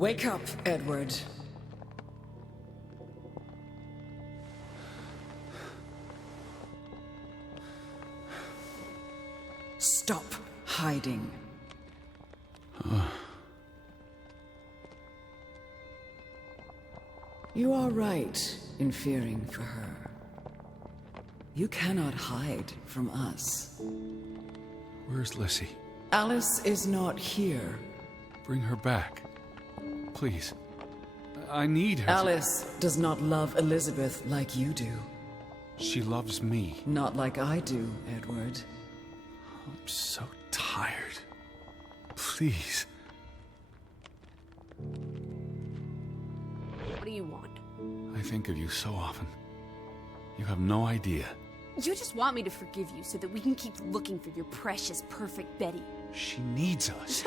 Wake up, Edward. Stop hiding. You are right in fearing for her. You cannot hide from us. Where's Lissie? Alice is not here. Bring her back. Please. I need her. Alice does not love Elizabeth like you do. She loves me. Not like I do, Edward. I'm so tired. Please. What do you want? I think of you so often. You have no idea. You just want me to forgive you so that we can keep looking for your precious, perfect Betty. She needs us.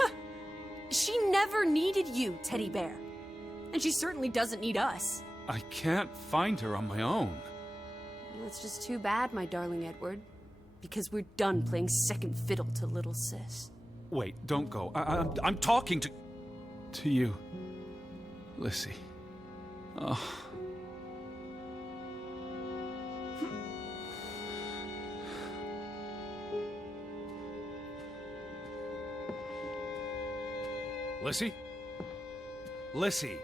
She never needed you, Teddy Bear. And she certainly doesn't need us. I can't find her on my own. Well, it's just too bad, my darling Edward. Because we're done playing second fiddle to little sis. Wait, don't go. I'm talking to you, Lissie. Oh. Lissie? Lissie!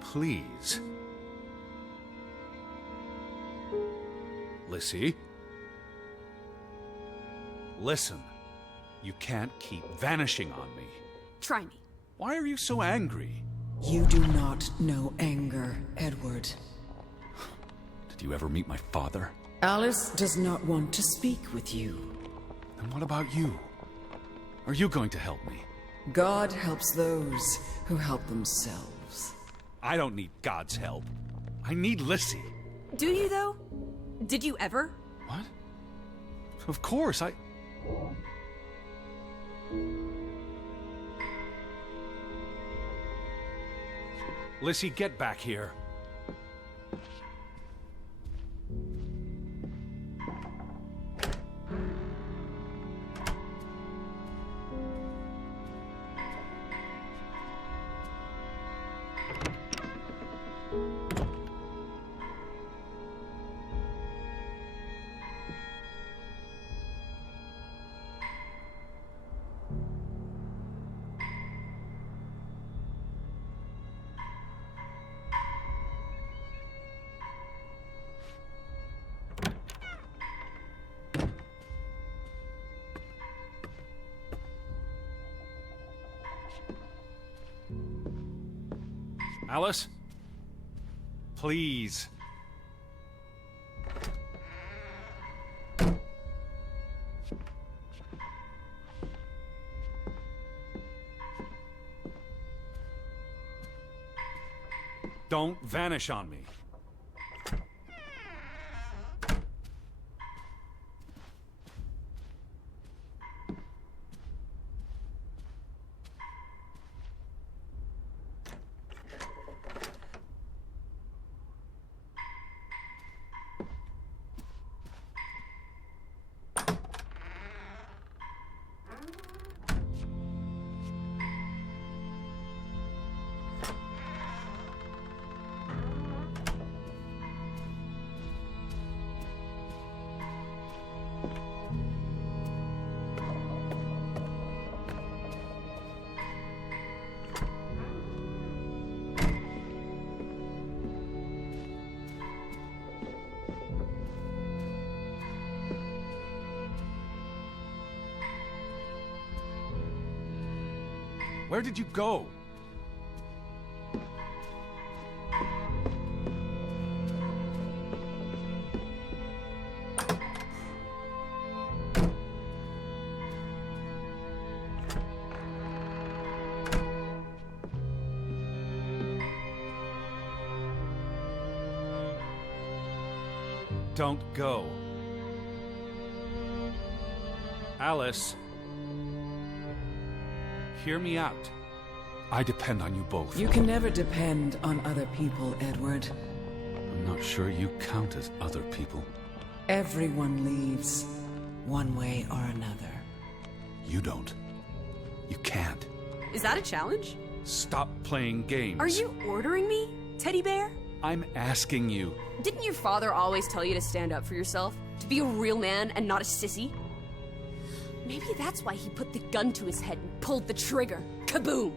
Please. Lissie? Listen, you can't keep vanishing on me. Try me. Why are you so angry? You do not know anger, Edward. Did you ever meet my father? Alice does not want to speak with you. Then what about you? Are you going to help me? God helps those who help themselves. I don't need God's help. I need Lissie. Do you, though? Did you ever? What? Of course, Lissie, get back here. Alice? Please. Don't vanish on me. Where did you go? Don't go. Alice. Hear me out. I depend on you both. You can never depend on other people, Edward. I'm not sure you count as other people. Everyone leaves, one way or another. You don't. You can't. Is that a challenge? Stop playing games. Are you ordering me, teddy bear? I'm asking you. Didn't your father always tell you to stand up for yourself? To be a real man and not a sissy? Maybe that's why he put the gun to his head and pulled the trigger. Kaboom!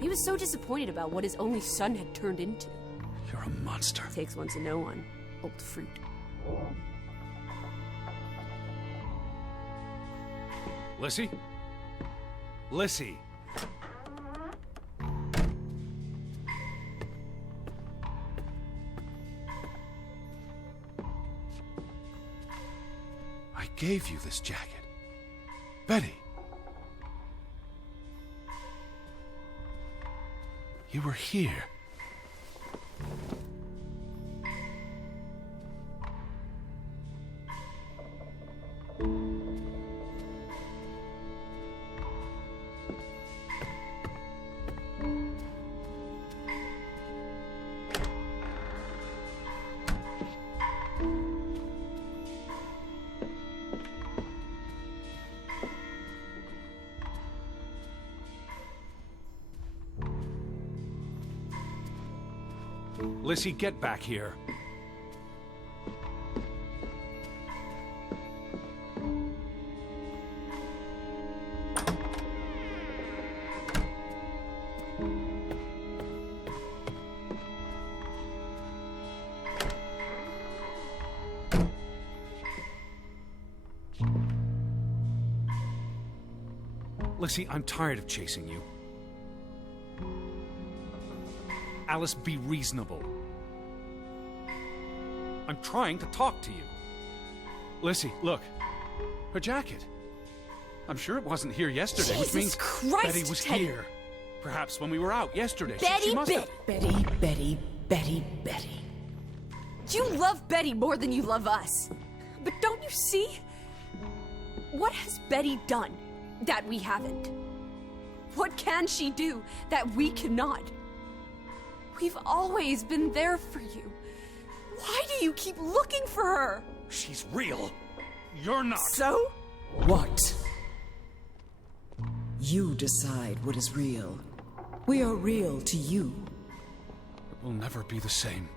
He was so disappointed about what his only son had turned into. You're a monster. Takes one to know one. Old fruit. Lissie? Lissie! I gave you this jacket. Betty! You were here. Lissie, get back here. Lissie, I'm tired of chasing you. Alice, be reasonable. I'm trying to talk to you. Lissie, look. Her jacket. I'm sure it wasn't here yesterday, which means Christ, Betty was Teddy. here. Perhaps when we were out yesterday. Betty, she must have... Betty. You love Betty more than you love us. But don't you see? What has Betty done that we haven't? What can she do that we cannot? We've always been there for you. Why do you keep looking for her? She's real. You're not. So? What? You decide what is real. We are real to you. It will never be the same.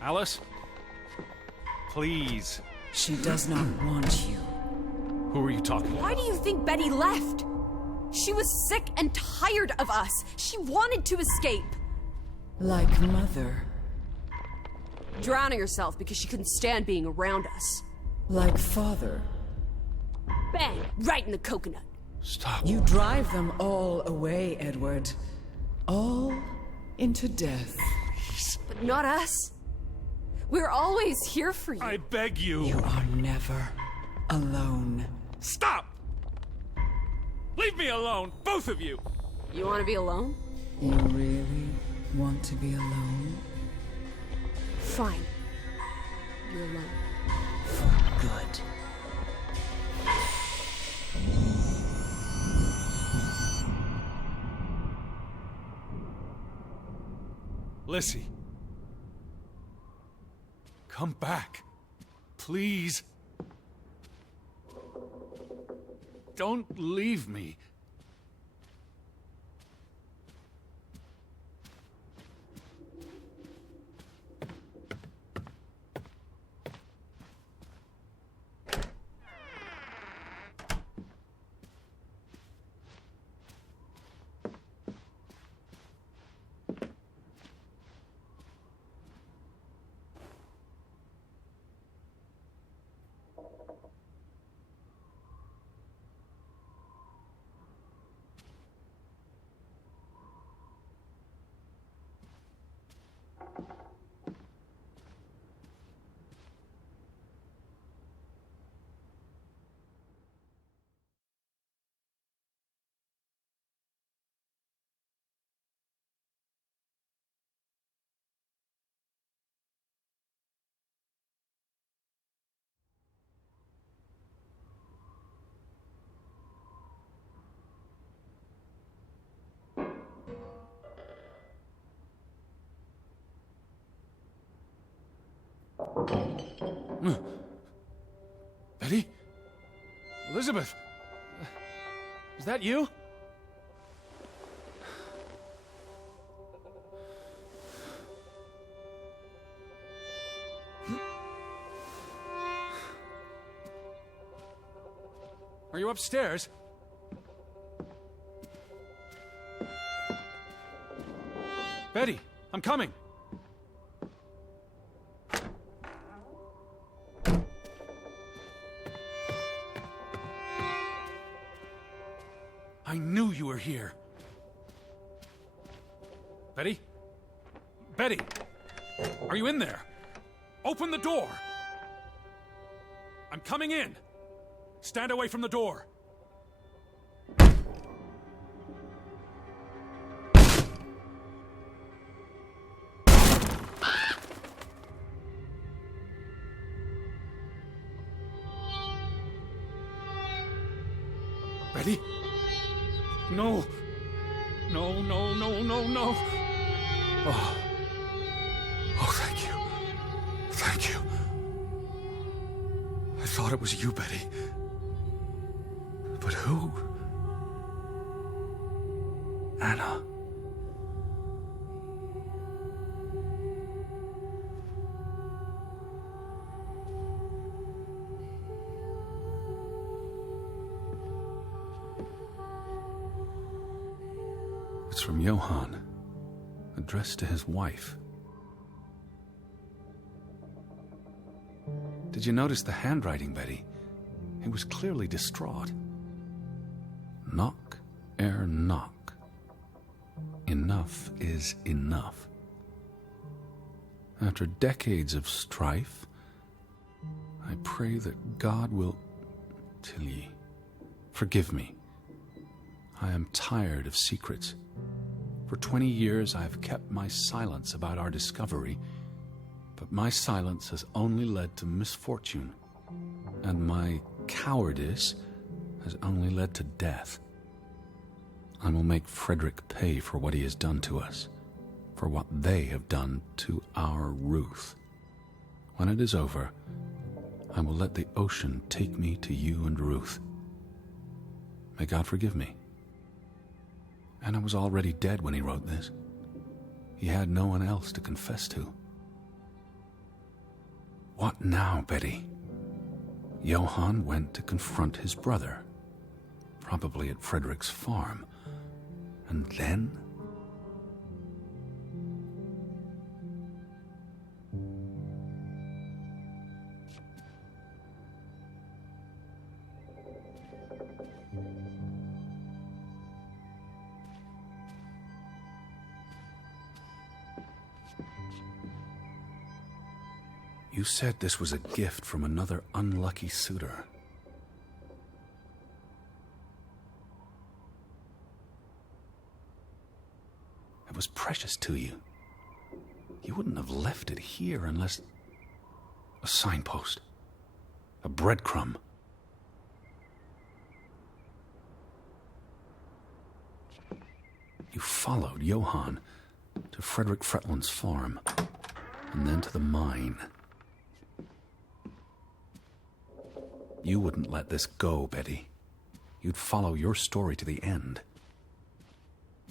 Alice? Please. She does not want you. Who are you talking about? Why do you think Betty left? She was sick and tired of us. She wanted to escape. Like Mother. Drowning herself because she couldn't stand being around us. Like Father. Bang! Right in the coconut. Stop. You drive them all away, Edward. All into death. But not us. We're always here for you. I beg you. You are never alone. Stop! Leave me alone, both of you! You want to be alone? You really want to be alone? Fine. You're alone. For good. Lissie. Come back. Please. Don't leave me. Betty? Elizabeth? Is that you? Are you upstairs? Betty, I'm coming. I knew you were here. Betty? Betty! Are you in there? Open the door! I'm coming in! Stand away from the door! Betty? No! No, no, no, no, no! Oh. Oh, thank you. Thank you. I thought it was you, Betty. But who? Anna. It's from Johann, addressed to his wife. Did you notice the handwriting, Betty? He was clearly distraught. Knock ere knock. Enough is enough. After decades of strife, I pray that God will... Tilly, forgive me. I am tired of secrets. For 20 years I have kept my silence about our discovery, but my silence has only led to misfortune, and my cowardice has only led to death. I will make Frederick pay for what he has done to us, for what they have done to our Ruth. When it is over, I will let the ocean take me to you and Ruth. May God forgive me. Anna was already dead when he wrote this. He had no one else to confess to. What now, Betty? Johann went to confront his brother, probably at Frederick's farm. And then? You said this was a gift from another unlucky suitor. It was precious to you. You wouldn't have left it here unless... a signpost. A breadcrumb. You followed Johann to Frederick Fretland's farm, and then to the mine. You wouldn't let this go, Betty. You'd follow your story to the end.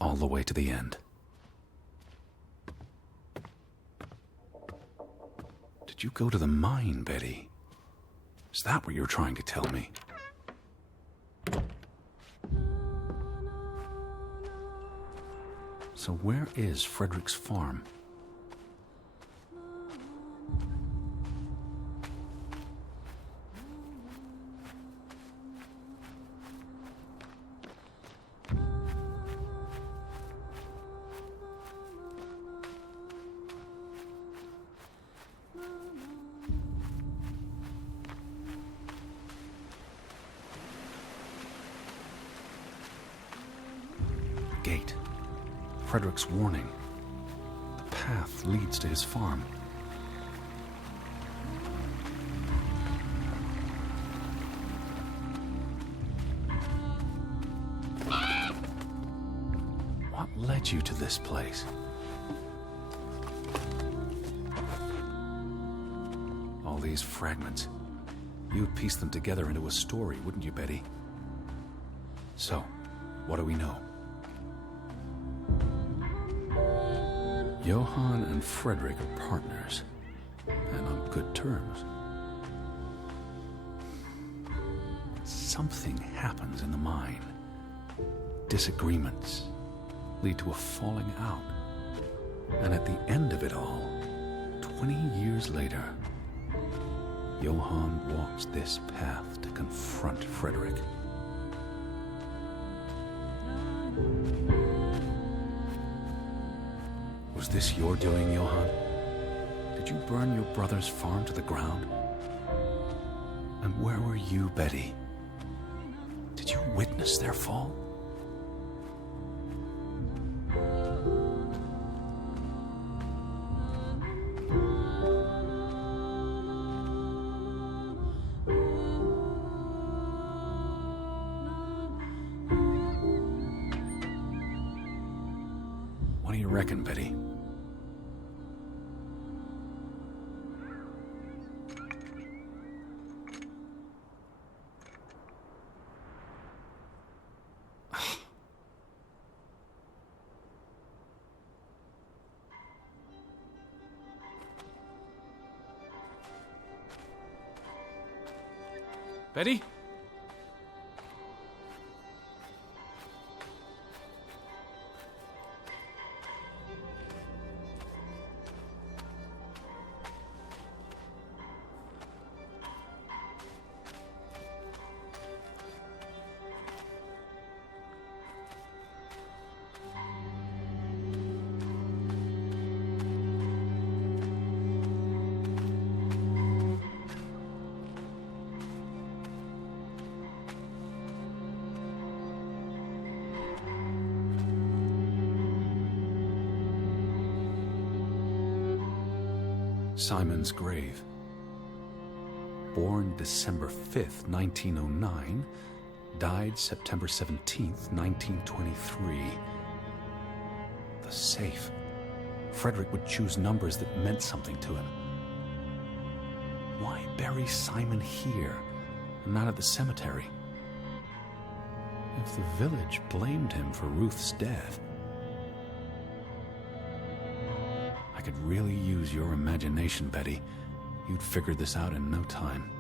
All the way to the end. Did you go to the mine, Betty? Is that what you're trying to tell me? So where is Frederick's farm? Gate. Frederick's warning. The path leads to his farm. What led you to this place? these fragments. You'd piece them together into a story, wouldn't you, Betty? So, what do we know? Johann and Frederick are partners, and on good terms. Something happens in the mine. Disagreements lead to a falling out. And at the end of it all, 20 years later, Johann walks this path to confront Frederick. Was this your doing, Johann? Did you burn your brother's farm to the ground? And where were you, Betty? Did you witness their fall? What do you reckon, Betty? Betty? Simon's grave. Born December 5th, 1909, died September 17th, 1923. The safe. Frederick would choose numbers that meant something to him. Why bury Simon here and not at the cemetery? If the village blamed him for Ruth's death, I could really use your imagination, Betty. You'd figured this out in no time.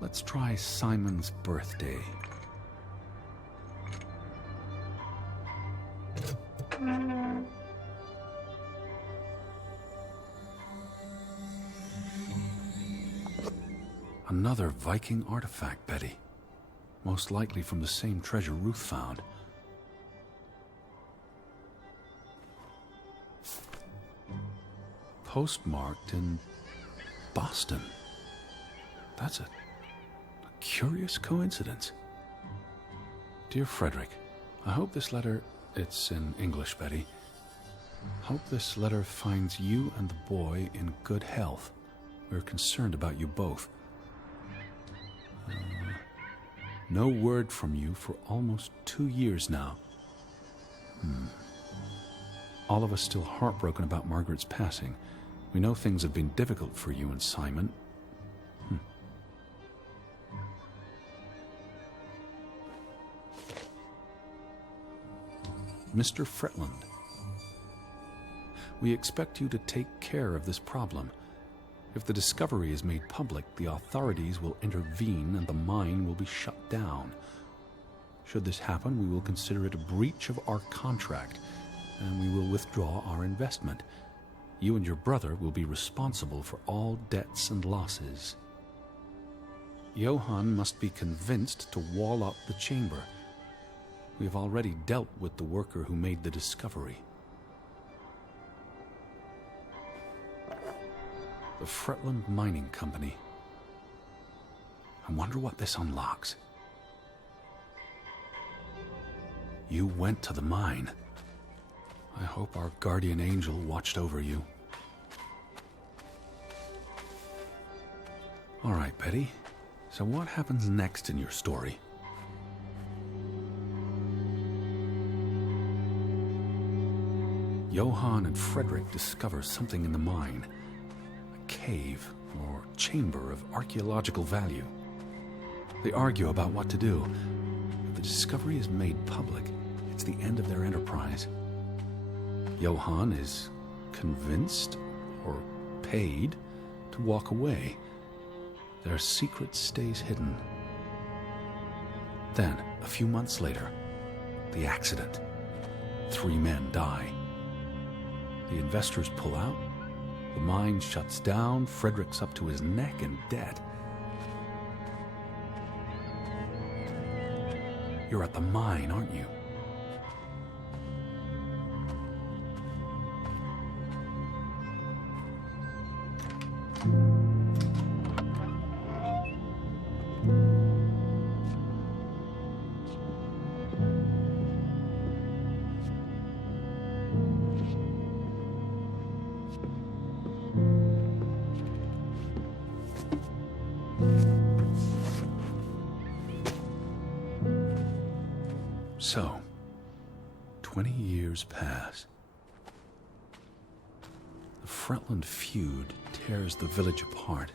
Let's try Simon's birthday. Another Viking artifact, Betty. Most likely from the same treasure Ruth found. Postmarked in Boston. That's a curious coincidence. Dear Frederick, I hope this letter, it's in English, Betty. Hope this letter finds you and the boy in good health. We're concerned about you both. No word from you for almost 2 years now. All of us still heartbroken about Margaret's passing. We know things have been difficult for you and Simon. Mr. Fretland, we expect you to take care of this problem. If the discovery is made public, the authorities will intervene and the mine will be shut down. Should this happen, we will consider it a breach of our contract, and we will withdraw our investment. You and your brother will be responsible for all debts and losses. Johann must be convinced to wall up the chamber. We have already dealt with the worker who made the discovery. The Fretland Mining Company. I wonder what this unlocks. You went to the mine. I hope our guardian angel watched over you. All right, Betty. So what happens next in your story? Johann and Frederick discover something in the mine. A cave or chamber of archaeological value. They argue about what to do. If the discovery is made public, it's the end of their enterprise. Johann is convinced or paid to walk away. Their secret stays hidden. Then, a few months later, the accident. 3 men die. The investors pull out. The mine shuts down. Frederick's up to his neck in debt. You're at the mine, aren't you? So, 20 years pass. The Fretland feud tears the village apart,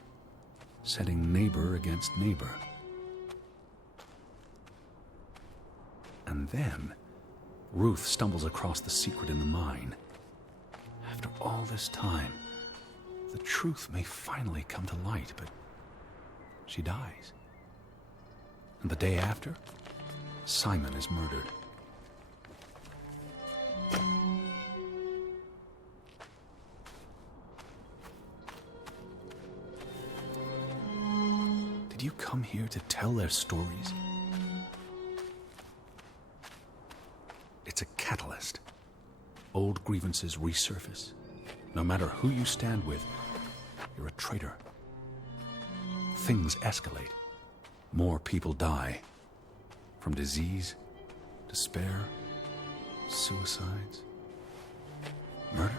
setting neighbor against neighbor. And then, Ruth stumbles across the secret in the mine. After all this time, the truth may finally come to light, but she dies. And the day after, Simon is murdered. Did you come here to tell their stories? It's a catalyst. Old grievances resurface. No matter who you stand with, you're a traitor. Things escalate. More people die. From disease, despair, suicides, murder.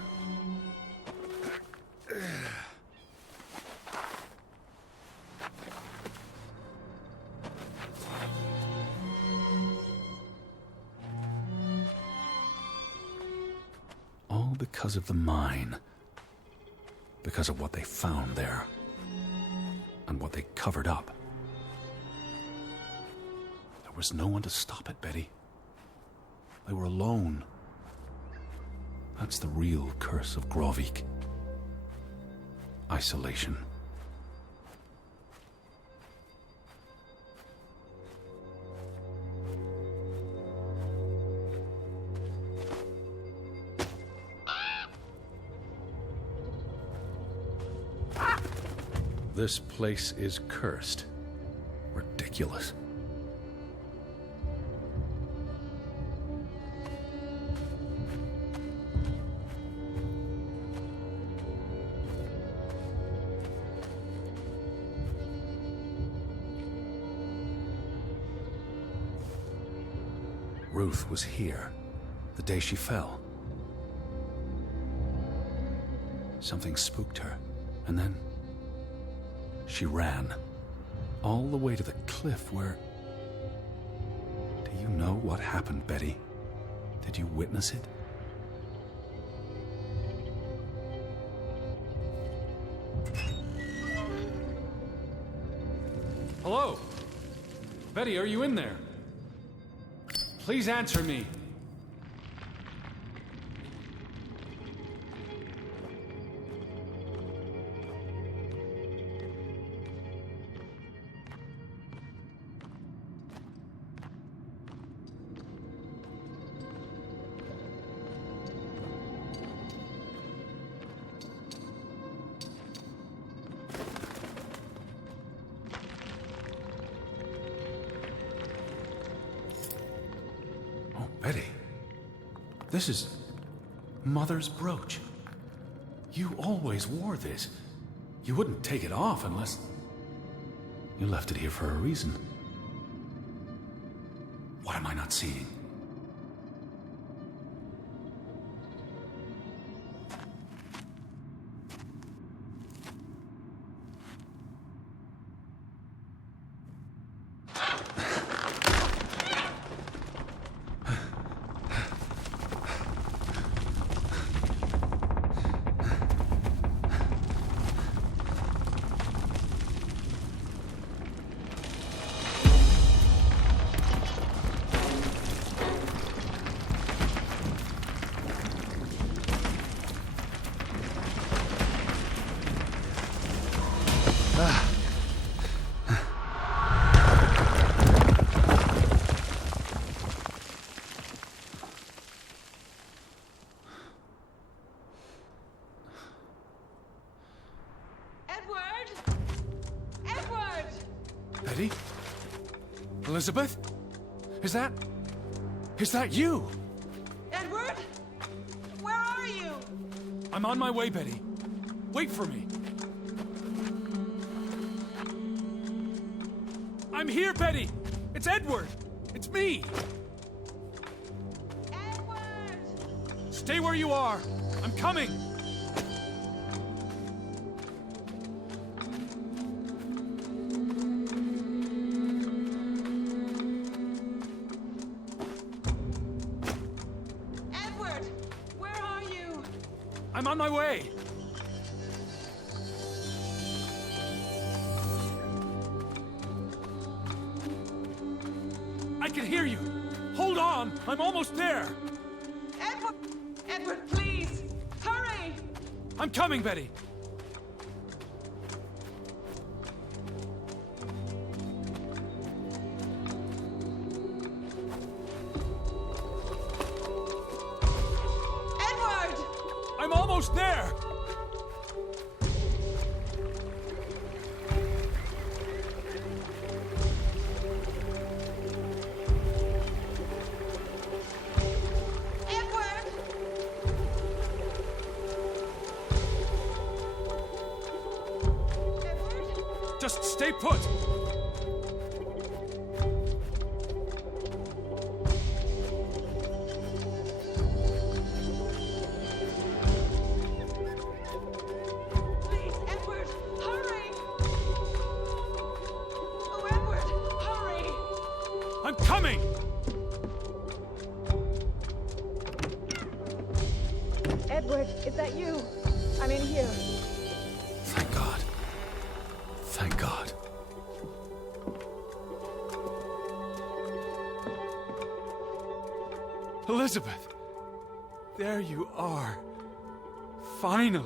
All because of the mine. Because of what they found there. And what they covered up. There was no one to stop it, Betty. They were alone. That's the real curse of Grovik. Isolation. This place is cursed. Ridiculous. Ruth was here, the day she fell. Something spooked her, and then she ran, all the way to the cliff where... Do you know what happened, Betty? Did you witness it? Hello? Betty, are you in there? Please answer me. This is Mother's brooch. You always wore this. You wouldn't take it off unless... You left it here for a reason. What am I not seeing? Betty? Elizabeth? Is that you? Edward? Where are you? I'm on my way, Betty. Wait for me. I'm here, Betty! It's Edward! It's me! Edward! Stay where you are! I'm coming! Edward! Where are you? I'm on my way! I can hear you! Hold on! I'm almost there! Edward! Edward, please! Hurry! I'm coming, Betty! Edward! I'm almost there! Edward! Edward? Just stay put! Please, Edward, hurry! Oh, Edward, hurry! I'm coming! Edward, is that you? I'm in here. Thank God. Thank God. Elizabeth! There you are. Finally.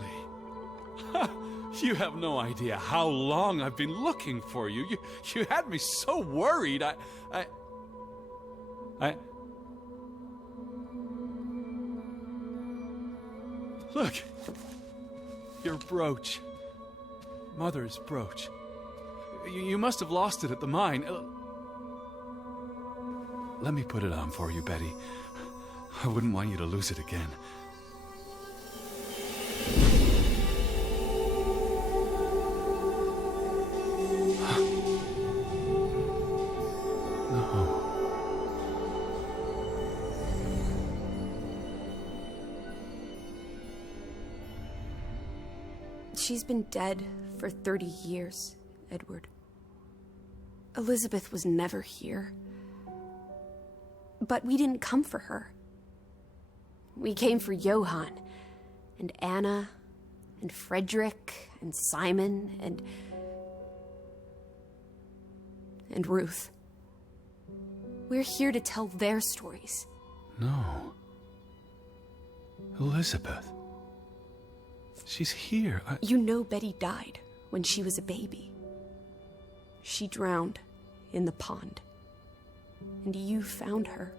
You have no idea how long I've been looking for you. You had me so worried. Look. Your brooch. Mother's brooch. You must have lost it at the mine. Let me put it on for you, Betty. I wouldn't want you to lose it again. No. She's been dead for 30 years, Edward. Elizabeth was never here. But we didn't come for her. We came for Johann, and Anna, and Frederick, and Simon, and Ruth. We're here to tell their stories. No. Elizabeth. She's here. You know Betty died when she was a baby. She drowned in the pond. And you found her.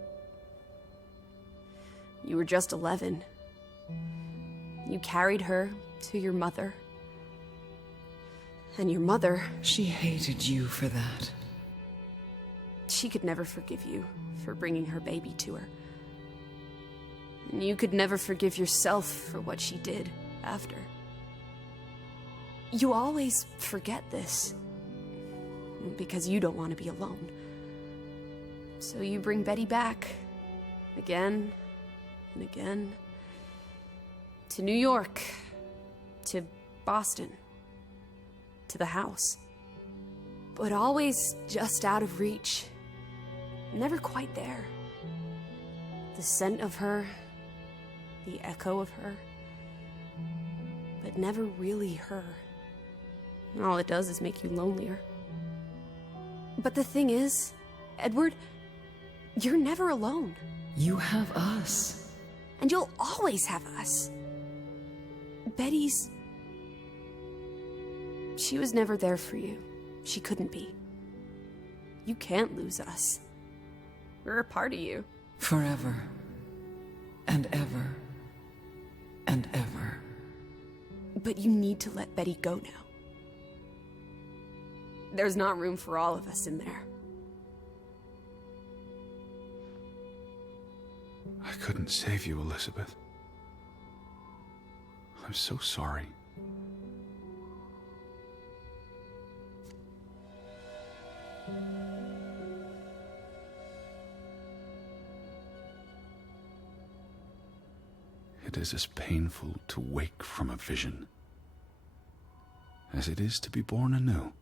You were just 11. You carried her to your mother. And your mother... She hated you for that. She could never forgive you for bringing her baby to her. And you could never forgive yourself for what she did after. You always forget this. Because you don't want to be alone. So you bring Betty back. Again and again. To New York. To Boston. To the house. But always just out of reach. Never quite there. The scent of her. The echo of her. But never really her. All it does is make you lonelier. But the thing is, Edward, you're never alone. You have us. And you'll always have us. Betty's... She was never there for you. She couldn't be. You can't lose us. We're a part of you. Forever. And ever. And ever. But you need to let Betty go now. There's not room for all of us in there. I couldn't save you, Elizabeth. I'm so sorry. It is as painful to wake from a vision as it is to be born anew.